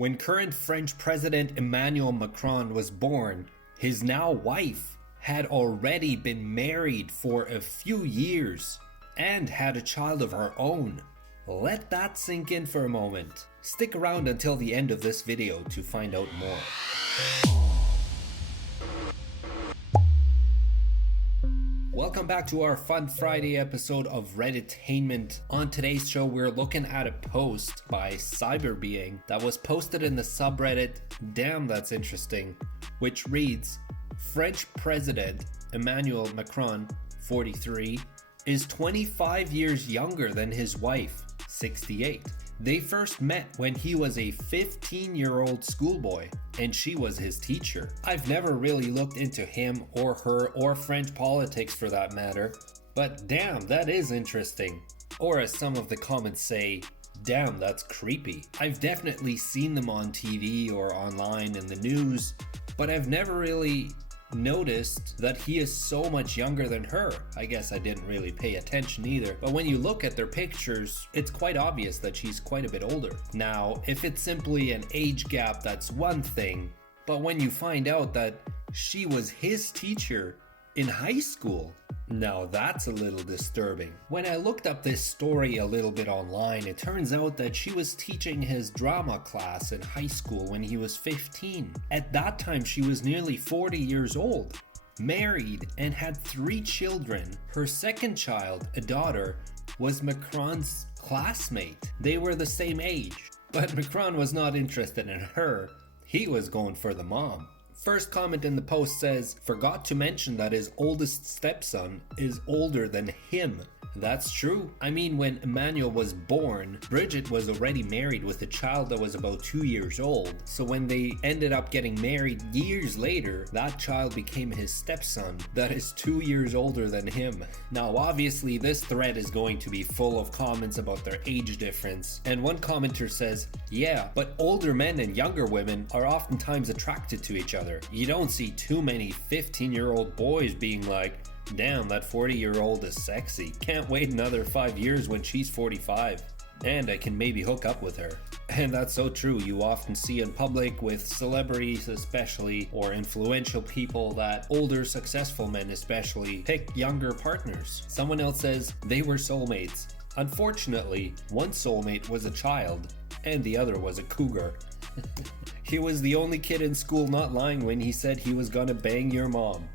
When current French President Emmanuel Macron was born, his now wife had already been married for a few years and had a child of her own. Let that sink in for a moment. Stick around until the end of this video to find out more. Welcome back to our Fun Friday episode of Redditainment. On today's show, we're looking at a post by Cyberbeing that was posted in the subreddit Damn That's Interesting, which reads, French President Emmanuel Macron, 43, is 25 years younger than his wife, 68. They first met when he was a 15-year-old schoolboy, and she was his teacher. I've never really looked into him or her or French politics for that matter, but damn, that is interesting. Or as some of the comments say, damn, that's creepy. I've definitely seen them on TV or online in the news, but I've never really noticed that he is so much younger than her. I guess I didn't really pay attention either, but when you look at their pictures, it's quite obvious that she's quite a bit older. Now, if it's simply an age gap, that's one thing, but when you find out that she was his teacher in high school, now that's a little disturbing. When I looked up this story a little bit online, it turns out that she was teaching his drama class in high school when he was 15. At that time, she was nearly 40 years old, married, and had 3 children. Her second child, a daughter, was Macron's classmate. They were the same age, but Macron was not interested in her. He was going for the mom. First comment in the post says, forgot to mention that his oldest stepson is older than him. That's true. I mean, when Emmanuel was born, Brigitte was already married with a child that was about 2 years old. So when they ended up getting married years later, that child became his stepson that is 2 years older than him. Now, obviously, this thread is going to be full of comments about their age difference. And one commenter says, yeah, but older men and younger women are oftentimes attracted to each other. You don't see too many 15-year-old boys being like, damn, that 40-year-old is sexy. Can't wait another 5 years when she's 45. And I can maybe hook up with her. And that's so true. You often see in public with celebrities especially, or influential people, that older successful men especially pick younger partners. Someone else says they were soulmates. Unfortunately, one soulmate was a child and the other was a cougar. He was the only kid in school not lying when he said he was gonna bang your mom.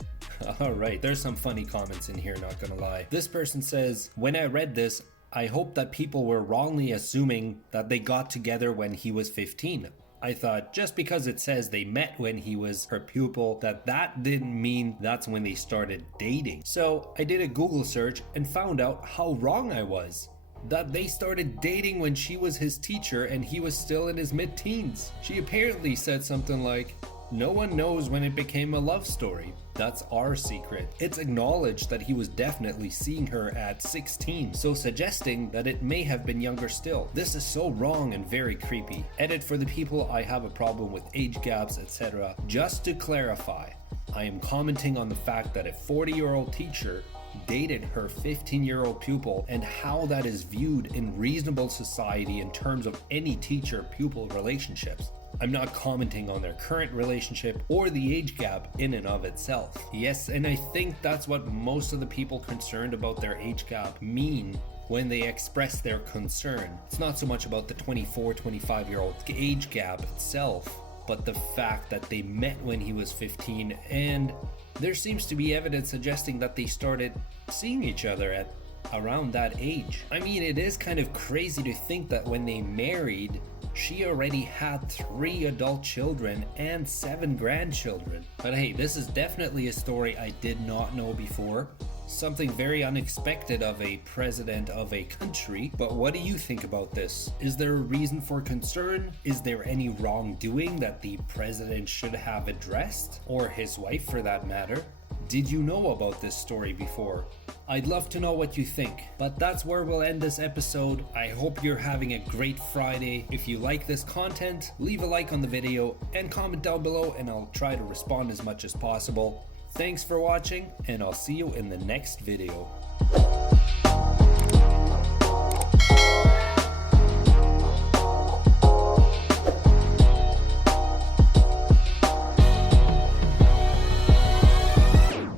Alright, there's some funny comments in here, not gonna lie. This person says, when I read this, I hope that people were wrongly assuming that they got together when he was 15. I thought just because it says they met when he was her pupil, that didn't mean that's when they started dating. So I did a Google search and found out how wrong I was. That they started dating when she was his teacher and he was still in his mid-teens. She apparently said something like, no one knows when it became a love story. That's our secret. It's acknowledged that he was definitely seeing her at 16, so suggesting that it may have been younger still. This is so wrong and very creepy. Edit for the people I have a problem with age gaps, etc. Just to clarify, I am commenting on the fact that a 40-year-old teacher dated her 15-year-old pupil and how that is viewed in reasonable society in terms of any teacher-pupil relationships. I'm not commenting on their current relationship or the age gap in and of itself. Yes, and I think that's what most of the people concerned about their age gap mean when they express their concern. It's not so much about the 24-25-year-old age gap itself, but the fact that they met when he was 15, and there seems to be evidence suggesting that they started seeing each other at around that age. I mean, it is kind of crazy to think that when they married, she already had 3 adult children and 7 grandchildren. But hey, this is definitely a story I did not know before. Something very unexpected of a president of a country. But what do you think about this? Is there a reason for concern? Is there any wrongdoing that the president should have addressed? Or his wife for that matter? Did you know about this story before? I'd love to know what you think, but that's where we'll end this episode. I hope you're having a great Friday. If you like this content, leave a like on the video and comment down below and I'll try to respond as much as possible. Thanks for watching and I'll see you in the next video.